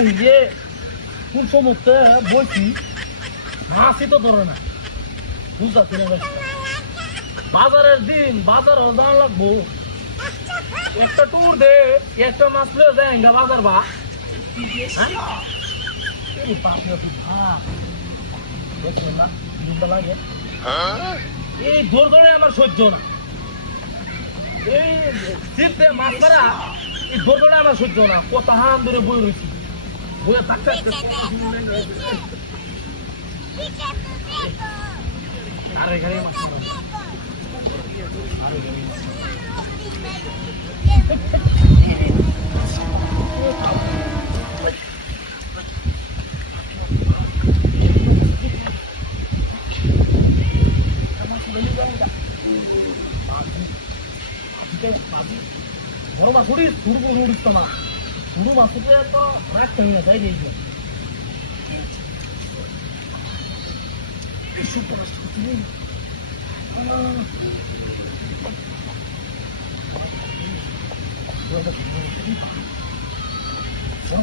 ইয়ে কোন সমস্ত বলছি হাসি তো ধরে না বুঝতে বাজারের দিন বাজার জানা লাগবো একটা ট্যুর দে একটা মাছ লে যায় বাজার বা লাগে এই দৌড় দৌড়ে আমার সহ্য না এই শীতে মাছ ধরা এই দৌড় দৌড়ে আমার সহ্য না কত হারাম ধরে বই রয়েছি বইয়ে থাকতে আরে গাড়ি মাছ আরে গাড়ি বড় মাছ উড়িস শুরু করে উড়িস তো না শুরু মাছ উঠে তো রাখ হয়ে যায় এই বড়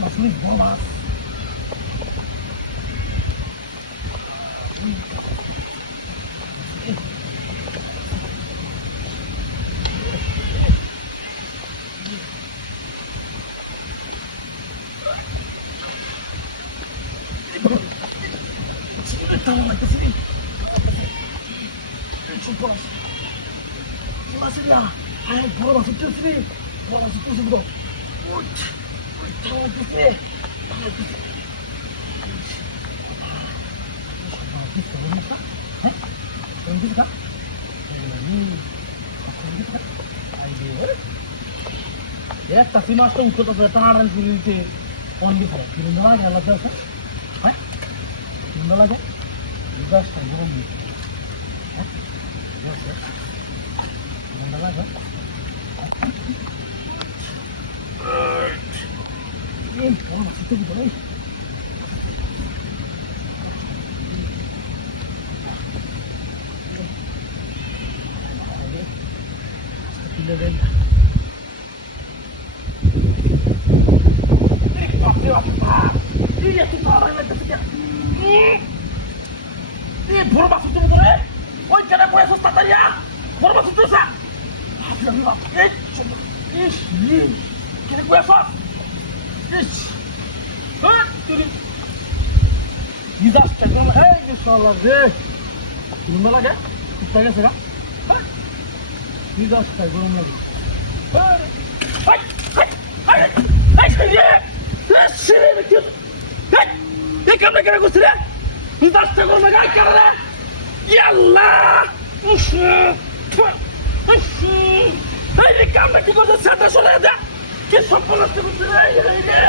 মাছ উড়িস বড় মাছ Tama magkasi rin. Chupas. Chupas na. Ay, puro masuk sini. Puro masuk sini bro. Tama magkasi. Ya, tapi mas tuh ikut apa tangan kiri itu, on di sana. Kiri mana ya lada sih? Hah? Kiri mana lada? Gas kan belum ni. Hah? Gas ya. Kiri mana lada? Ini pun masih tu boleh. Tidak ada. বড় মাছ উঠতে বলে ওই কেনা করে সস্তা তাইয়া বড় মাছ উঠতেছে কেনা করে সস ডিজাস্টার এই ইনশাআল্লাহ রে গরম লাগে ঠিক আছে না ডিজাস্টার গরম লাগে এই কামটা কেন করছি রে ডিজাস্টার গরম লাগে আই কেন রে ইয়াল্লা এই কামটা কি করছে সাদা সরে দে কি সম্পূর্ণ করছে রে